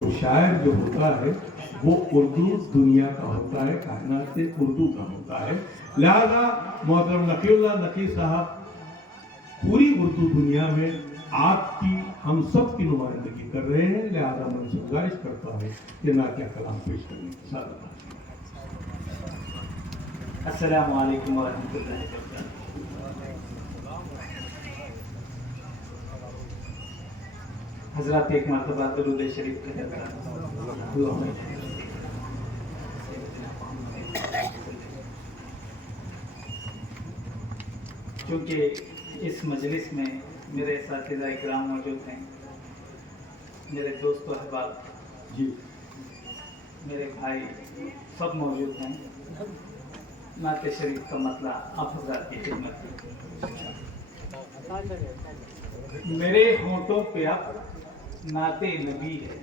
शायर जो होता है वो उर्दू दुनिया का होता है, कायनात से उर्दू का होता है। लिहाजा मोहतरम नकीउल्लाह नकी साहब पूरी उर्दू दुनिया में आपकी हम सब की नुमाइंदगी कर रहे हैं। लिहाजा मैं उनसे गुजारिश करता हूँ कि ना क्या कलाम पेश करने की साथ। अस्सलामु अलैकुम वरहमतुल्लाहि वबरकातुहू। हजरत एक मरतबा दरूद शरीफ का क्योंकि इस मजलिस में मेरे साथीज़ा इकराम मौजूद हैं, मेरे दोस्त व अहबाब जी, मेरे भाई सब मौजूद हैं। नाते शरीफ का मतला आप हज़रात की खिदमत में। मेरे होंठों पे अब नाते नबी है,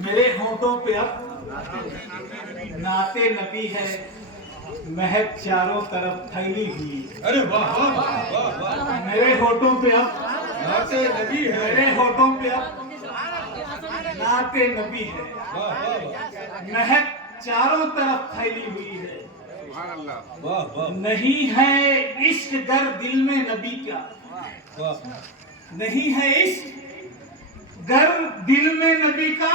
मेरे होंठों पे अब नाते नबी है, महक चारों तरफ फैली हुई। अरे वाह वाह वाह वाह, मेरे होंठों पे अब नाते नबी है, मेरे होंठों पे अब नाते नबी है, महक चारों तरफ फैली हुई है। वाह वाह, नहीं है इश्क गर दिल में नबी का, नहीं है इश्क गर दिल में नबी का,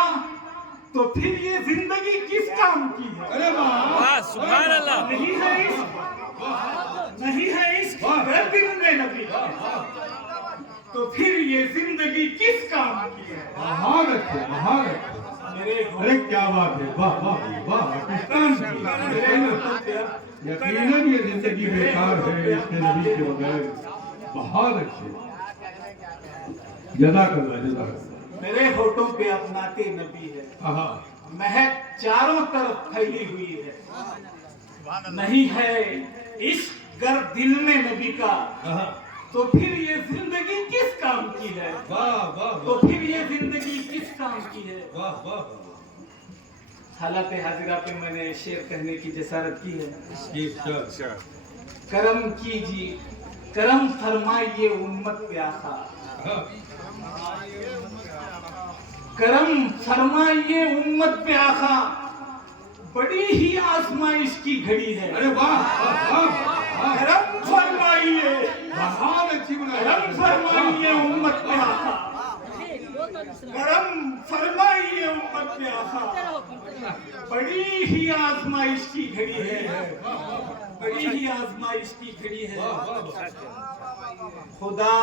तो फिर ये जिंदगी किस काम की है। अरे वाह, सुभान अल्लाह। नहीं है इश्क, नहीं है इश्क गर दिल में नबी का, तो फिर ये जिंदगी किस काम की है। महान अच्छे, महान अच्छे। मेरे अरे क्या बात है, वाह वाह वाह, पाकिस्तान की यकीनन ये जिंदगी बेकार है इसके नबी के बगैर। बहुत अच्छे, जज़ाकल्लाह जज़ाकल्लाह। मेरे होठों पे अब नाते नबी है, आहा, महक चारों तरफ फैली हुई है। नहीं है इश्क गर दिल में नबी का, आहा, तो फिर ये जिंदगी किस काम की है। वाह वाह तो फिर ये जिंदगी किस काम की है। वाह वाह, हालात हाजिरा पे मैंने शेर कहने की जसारत की है। अच्छा, करम कीजिए, करम फरमाइए उम्मत पे आका, करम फरमाइए उम्मत पे आका, बड़ी ही आजमाइश की घड़ी है। अरे वाह वाह वाह, करम फरमाइए, बहुत अच्छी बनाई। करम फरमाइए उम्मत पे आका, करम फरमाइए उम्मत पे आका, बड़ी ही आजमाइश की घड़ी है, बड़ी ही आजमाइश की घड़ी है। खुदा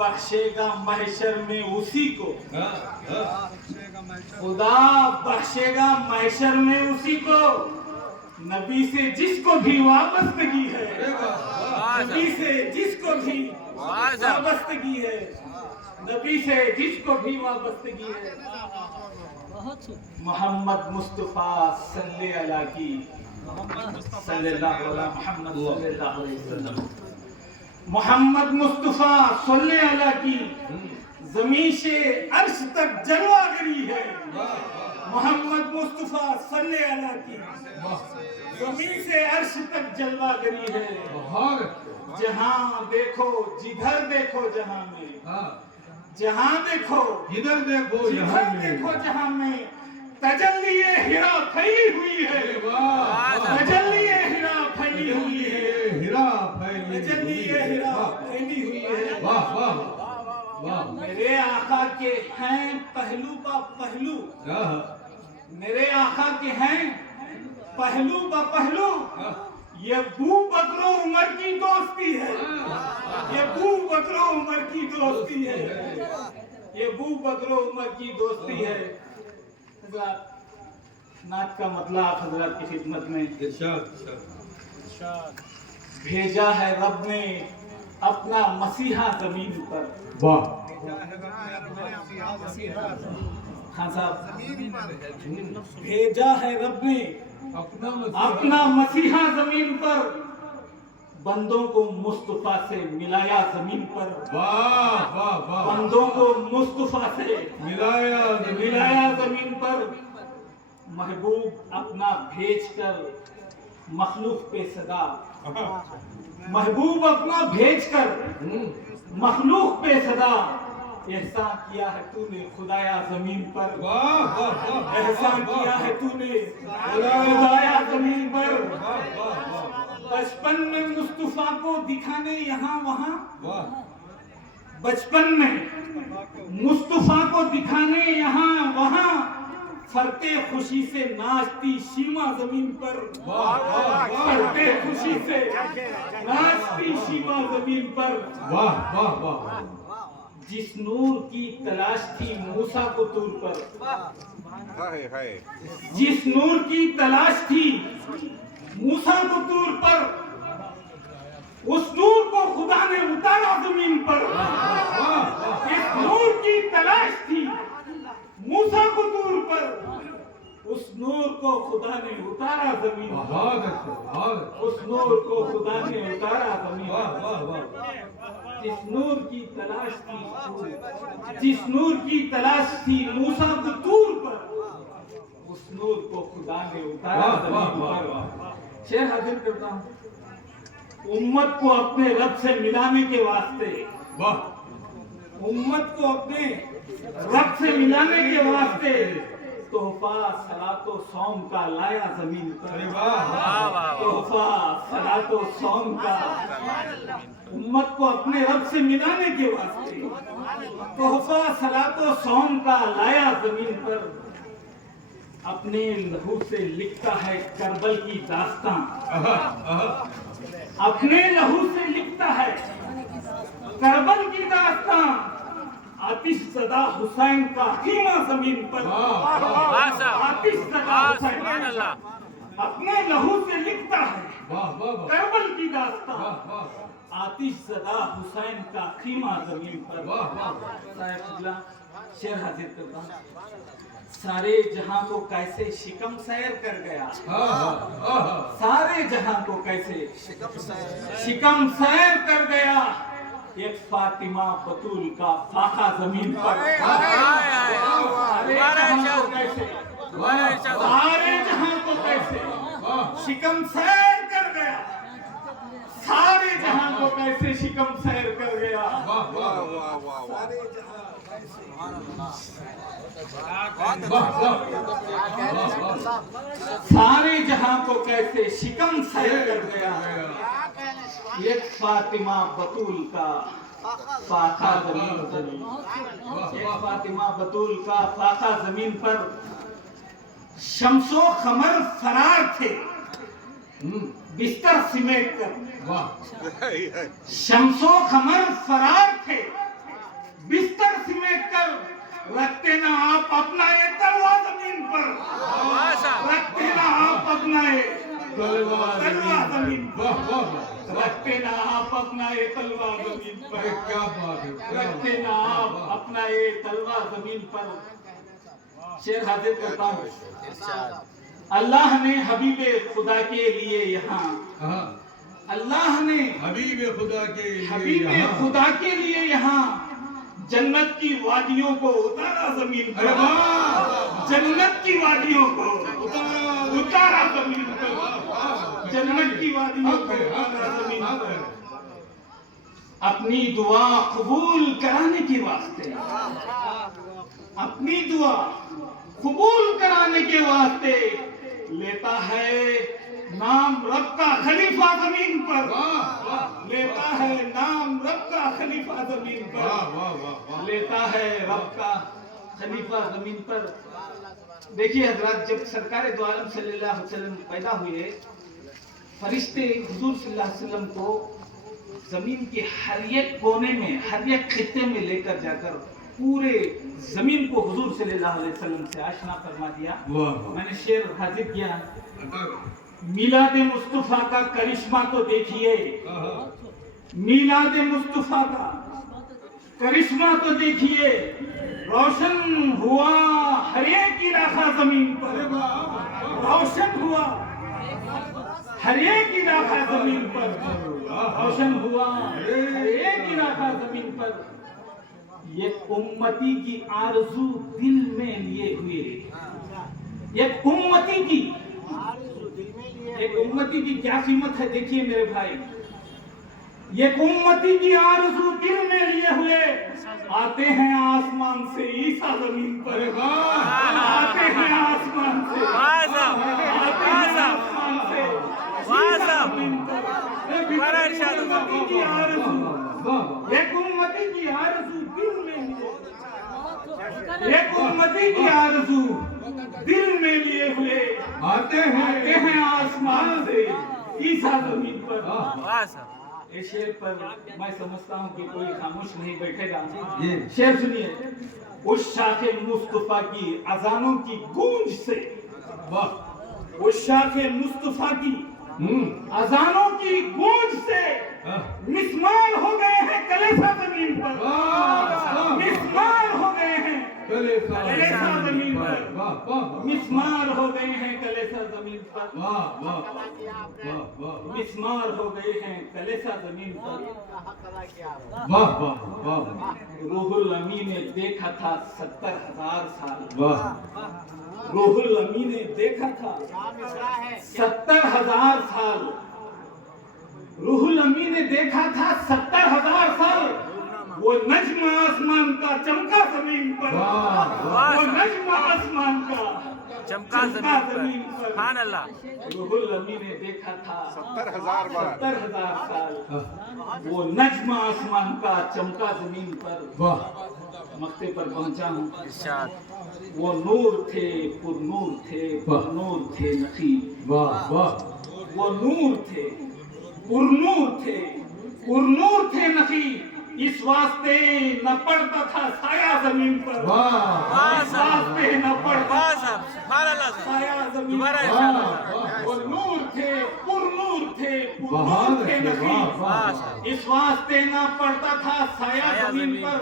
बख्शेगा महशर में उसी को, खुदा बख्शेगा महशर में उसी को, नबी से जिसको भी वाबस्तगी है, नबी से जिसको भी वाबस्तगी है, नबी से जिसको भी वाबस्तगी है। मोहम्मद मुस्तफा सल्लल्लाहु अलैहि वसल्लम, मोहम्मद मुस्तफा सल्लल्लाहु अलैहि ज़मीन से अर्श तक जलवागरी है। मोहम्मद मुस्तफा सल्लल्लाहु अलैहि ज़मीन से अर्श तक जलवागरी है। जहां देखो जिधर देखो जहां में, जहां देखो इधर देखो, जिधर यहाँ देखो में। जहां में तजल्ली हिरा फैली हुई है, वाह, तजल्ली हिरा फैली हुई है, हीरा फैली तजल्ली हिरा फैली हुई है। वाह वाह वाह, मेरे आका के हैं पहलू बा पहलू, मेरे आका के हैं पहलू बा पहलू, ये बू बकरो उमर की दोस्ती है, ये बू बकरो उमर की दोस्ती है, ये बू बकरो उमर की दोस्ती है। हज़रात, नात का मतलब आप हज़रात की खिदमत में। भेजा है रब ने अपना मसीहा जमीन पर। वाह, हाँ साहब, भेजा है रब ने अपना मसीहा जमीन पर, बंदों को मुस्तफा से मिलाया जमीन पर। वाह वाह वाह, बंदों को मुस्तफा से मिलाया जमीन पर। महबूब अपना भेज कर मखलूक पे सदा, महबूब अपना भेज कर मखलूक पे सदा, एहसान किया है तूने खुदाया जमीन पर, वाह वाह वाह एहसान किया है तूने खुदाया जमीन पर। बचपन में मुस्तफा को दिखाने यहाँ वहाँ, बचपन में मुस्तफा को दिखाने यहाँ वहाँ, फरते खुशी से नाचती शीमा जमीन पर, फरते खुशी से नाचती शीमा जमीन पर। वाह वाह वाह। जिस नूर की तलाश थी मूसा को तूर पर, जिस नूर की तलाश थी मूसा को तूर पर, उस नूर को खुदा ने उतारा जमीन पर। इस नूर की तलाश थी मूसा को तूर पर, उस नूर को खुदा ने उतारा जमीन पर। उस नूर को खुदा ने उतारा जमीन पर। जिस नूर की तलाश थी, जिस नूर की तलाश थी मूसा को तूर पर, उस नूर को खुदा ने उतारा जमीन पर। शेर हाजिर करता हूँ। उम्मत को अपने रब से मिलाने के वास्ते, उम्मत को अपने रब से मिलाने के वास्ते तोहफा सलातो सौम का लाया जमीन पर। तोहफा सलातो सौम का, उम्मत को अपने रब से मिलाने के वास्ते तोहफा सलातो सौम का लाया जमीन पर। अपने लहू से लिखता है करबल की दास्तां, अपने लहू से लिखता है करबल की दास्तां। आतिश ज़दा हुसैन का कीमा जमीन पर, आतिश ज़दा हुसैन अपने लहू से लिखता है करबल की दास्तां। आतिश ज़दा हुसैन का कीमा जमीन पर। शेर हाजिर करता हूं। सारे जहां को कैसे शिकम सैर कर गया, सारे जहां को कैसे शिकम सैर कर गया। एक फातिमा बतूल का फाका जमीन पर। सारे जहां को कैसे शिकम सैर कर गया, सारे जहां को कैसे शिकम सैर कर गया। सारे जहां को कैसे शिकम सैर कर गया। एक फातिमा बतूल का फाका जमीन पर, एक फातिमा बतूल का फाका जमीन पर। शम्सो खमर फरार थे बिस्तर सिमेट कर, शम्सो खमर फरार थे बिस्तर सिमेट कर। रखते ना आप अपना ये तलवा जमीन पर, रखते ना आप अपना ये तलवा जमीन पर, रखते ना आप अपना ये तलवा जमीन पर। क्या बात है, रखते ना आप अपना ये तलवा जमीन पर। शेर हाजिर करता हूँ। अल्लाह ने हबीबे खुदा के लिए यहाँ, अल्लाह ने हबीबे खुदा के लिए यहाँ जन्नत की वादियों को उतारा जमीन पर। जन्नत की वादियों को उतारा जमीन पर, जन्नत की वादियों को उतारा जमीन पर। अपनी दुआ कबूल कराने के वास्ते, अपनी दुआ कबूल कराने के वास्ते लेता है नाम रब का खलीफा जमीन पर, लेता है नाम रब का खलीफा जमीन पर, लेता है रब का खलीफा जमीन पर। देखिए हजरत, जब सरकार दो आलम सल्लल्लाहु अलैहि वसल्लम पैदा हुए, फरिश्ते हुजूर सल्लल्लाहु अलैहि वसल्लम को जमीन के हर एक कोने में, हर एक खित्ते में लेकर जाकर पूरे जमीन को हुजूर सल्लल्लाहु अलैहि वसल्लम से आशना फरमा दिया। मैंने शेर हाजिर किया। मिलाद मुस्तफा का करिश्मा तो देखिए, मिलाद मुस्तफा का करिश्मा तो देखिए। रोशन हुआ हर एक इलाका जमीन पर, रोशन हुआ हर एक इलाका जमीन पर, रोशन हुआ हर एक इलाका जमीन पर। ये उम्मती की आरज़ू दिल में लिए हुए, एक उम्मती की, एक उम्मती की क्या कीमत है देखिए मेरे भाई। یہ उम्मती की आरज़ू दिल में लिए हुए आते हैं आसमान से ईसा जमीन पर आते हैं आसमान से आते हैं आसमान से जमीन पर उम्मती की आरज़ू एक उम्मती की आरज़ू दिल में एक उम्मती की आरज़ू दिल में लिए हुए आते हैं आसमान से ईसा जमीन पर। इस शेर पर मैं समझता हूँ कि कोई खामोश नहीं बैठेगा। शेर सुनिए। उस शाखे मुस्तफा की अजानों की गूंज से उस शाखे मुस्तफा की अजानों की गूंज से मिस्मार हो गए हैं कलेसा जमीन पर मिस्मार हो गए हैं कलेसा जमीन पर मिस्मार हो गए हैं कलेसा जमीन पर मिस्मार हो गए हैं कलेसा जमीन पर। रूहुल अमी ने देखा था 70,000 साल रूहुल अमी ने देखा था 70,000 साल रूहुल अमी ने देखा था 70,000 साल वो नज्म आसमान का चमका जमीन पर वो नज्म आसमान का चमका जमीन पर रूहुल अमी ने देखा था 70,000 साल वो नज्म आसमान का चमका जमीन पर। मक्ते पर पहुंचा हूँ। वो नूर थे पुरनूर थे नखी वो नूर थे पुरनूर थे नखी इस वास्ते न पड़ता था साया जमीन पर इस वास्ते न पड़ता साया जमीन पर। वो नूर थे पुरनूर थे नखी इस वास्ते न पड़ता था साया जमीन पर।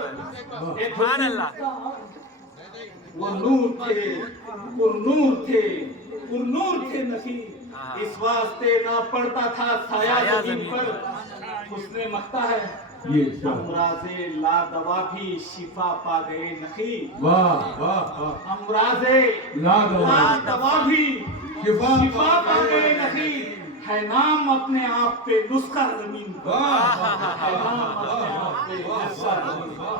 वो नूर थे पुरनूर थे नखी इस वास्ते ना पड़ता था साया जमीन पर। उसने मख्ता है अमराज़े लादवा भी शिफा पा गए नखी अमराज़े लादवा भी शिफा पा गए नखी है नाम अपने आप पे नुस्खा जमीन पर है नाम अपने आप पे नुस्खा जमीन पर।